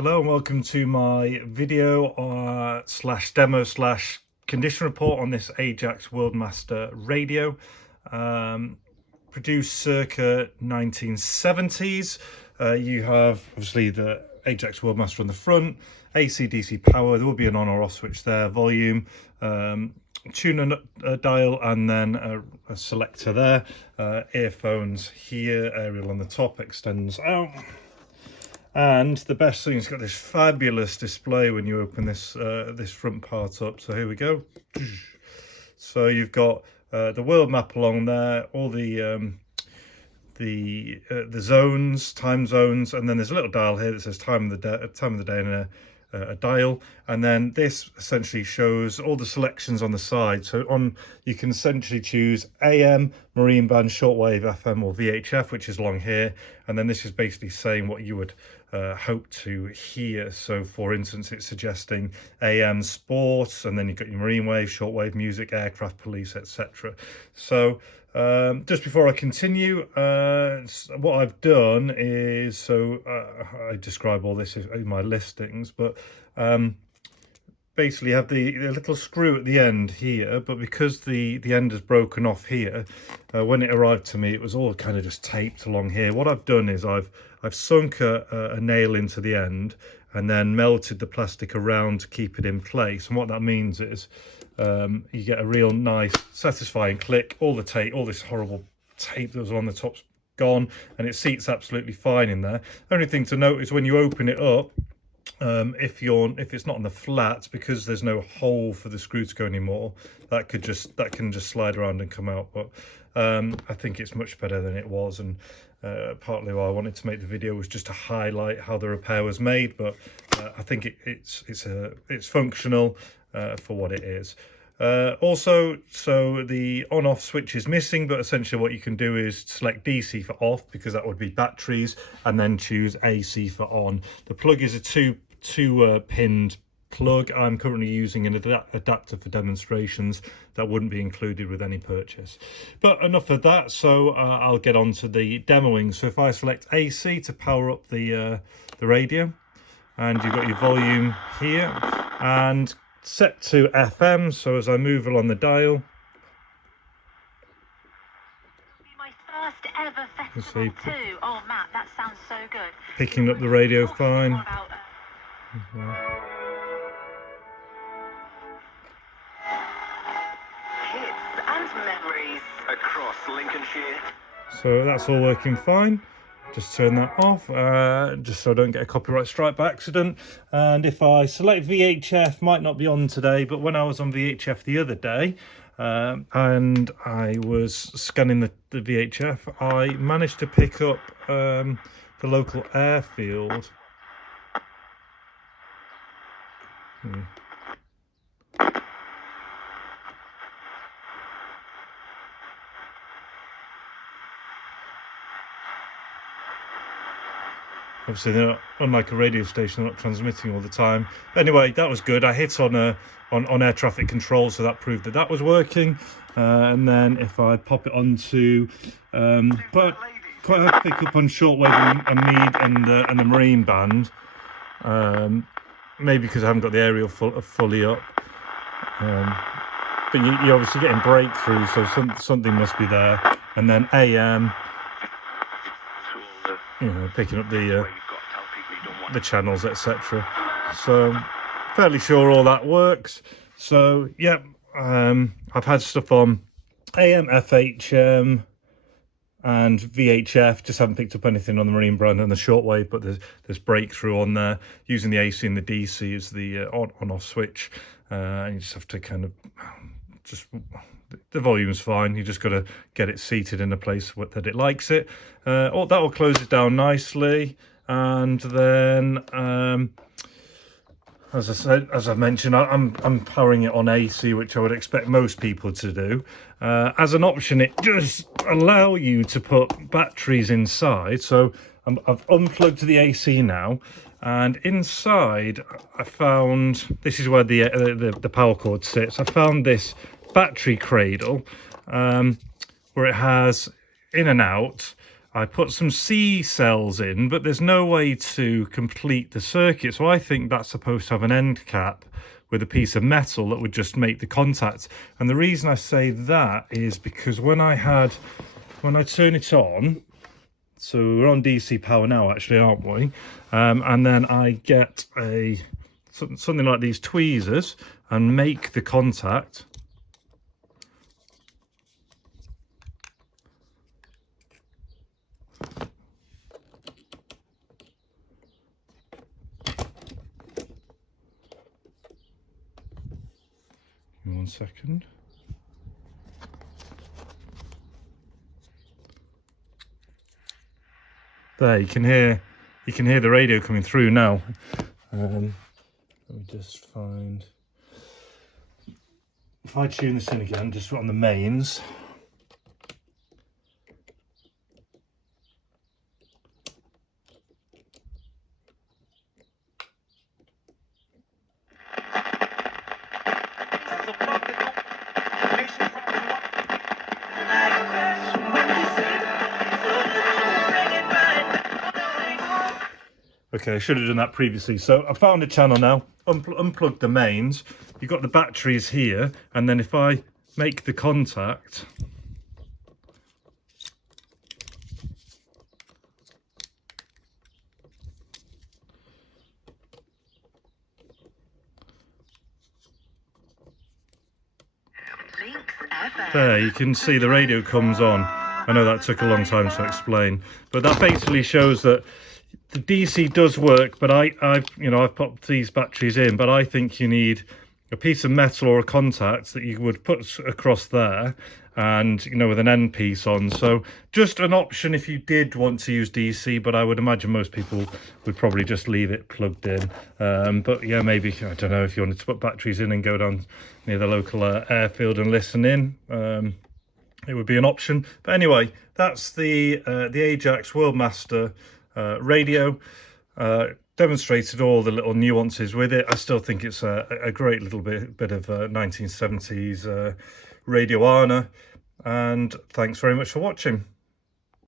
Hello and welcome to my video slash demo slash condition report on this AJAX Worldmaster radio. Produced circa 1970s. You have obviously the AJAX Worldmaster on the front, AC DC power, there will be an on or off switch there, volume, tuner dial, and then a selector there, earphones here, aerial on the top extends out. And the best thing, it's got this fabulous display when you open this this front part up. So here we go. So you've got the world map along there, all the zones, time zones, and then there's a little dial here that says time of the day, and a dial. And then this essentially shows all the selections on the side. So you can essentially choose AM, marine band, shortwave, FM, or VHF, which is along here. And then this is basically saying what you would hope to hear. So for instance, it's suggesting AM sports, and then you've got your marine wave, shortwave, music, aircraft, police, etc. So just before I continue, what I've done is, I describe all this in my listings, but basically have the little screw at the end here, but because the end is broken off here, when it arrived to me, it was all kind of just taped along here. What I've done is I've sunk a nail into the end and then melted the plastic around to keep it in place. And what that means is you get a real nice satisfying click. All this horrible tape that was on the top's gone, and it seats absolutely fine in there. Only thing to note is when you open it up, if it's not on the flat, because there's no hole for the screw to go anymore, that can just slide around and come out. But I think it's much better than it was, and partly why I wanted to make the video was just to highlight how the repair was made. But I think it's functional for what it is. Also, so the on-off switch is missing, but essentially what you can do is select DC for off, because that would be batteries, and then choose AC for on. The plug is a two pinned plug. I'm currently using an adapter for demonstrations that wouldn't be included with any purchase. But enough of that, so I'll get on to the demoing. So if I select AC to power up the radio, and you've got your volume here, and set to FM, so as I move along the dial, my first ever festival too. Oh Matt, that sounds so good. Picking up the radio fine. Hits and memories across Lincolnshire. So that's all working fine. Just turn that off, just so I don't get a copyright strike by accident. And if I select VHF, might not be on today, but when I was on VHF the other day, and I was scanning the VHF, I managed to pick up the local airfield. Obviously, they're not, unlike a radio station, they're not transmitting all the time. But anyway, that was good. I hit on air traffic control, so that proved that was working. And then if I pop it onto, quite hard to pick up on shortwave and MEAD and the marine band. Maybe because I haven't got the aerial fully up. But you're obviously getting breakthrough, so something must be there. And then AM. Picking up the channels, etc. So fairly sure all that works. So yeah, I've had stuff on AM, FHM, and VHF. Just haven't picked up anything on the marine brand and the shortwave, but there's breakthrough on there. Using the AC and the DC as the on-off switch, and you just have to kind of the volume's fine. You just got to get it seated in a place that it likes it. That will close it down nicely, and then as I mentioned, I'm powering it on AC, which I would expect most people to do. As an option, it does allow you to put batteries inside. So I've unplugged the AC now, and inside I found, this is where the power cord sits. I found this battery cradle where it has in and out, I put some C cells in, but there's no way to complete the circuit. So I think that's supposed to have an end cap with a piece of metal that would just make the contact. And the reason I say that is because when I turn it on, so we're on DC power now actually, aren't we? And then I get something like these tweezers and make the contact. Give me 1 second. There, you can hear the radio coming through now. Let me just find, if I tune this in again, just on the mains. Okay, I should have done that previously. So I found a channel now, unplugged the mains. You've got the batteries here, and then if I make the contact, there, you can see the radio comes on. I know that took a long time to explain, but that basically shows that the DC does work, but I've popped these batteries in, but I think you need a piece of metal or a contact that you would put across there, and with an end piece on. So just an option if you did want to use DC, but I would imagine most people would probably just leave it plugged in. But yeah, maybe, I don't know, if you wanted to put batteries in and go down near the local airfield and listen in, it would be an option. But anyway, that's the AJAX Worldmaster radio. Demonstrated all the little nuances with it. I still think it's a great little bit of 1970s radio Arna, and thanks very much for watching.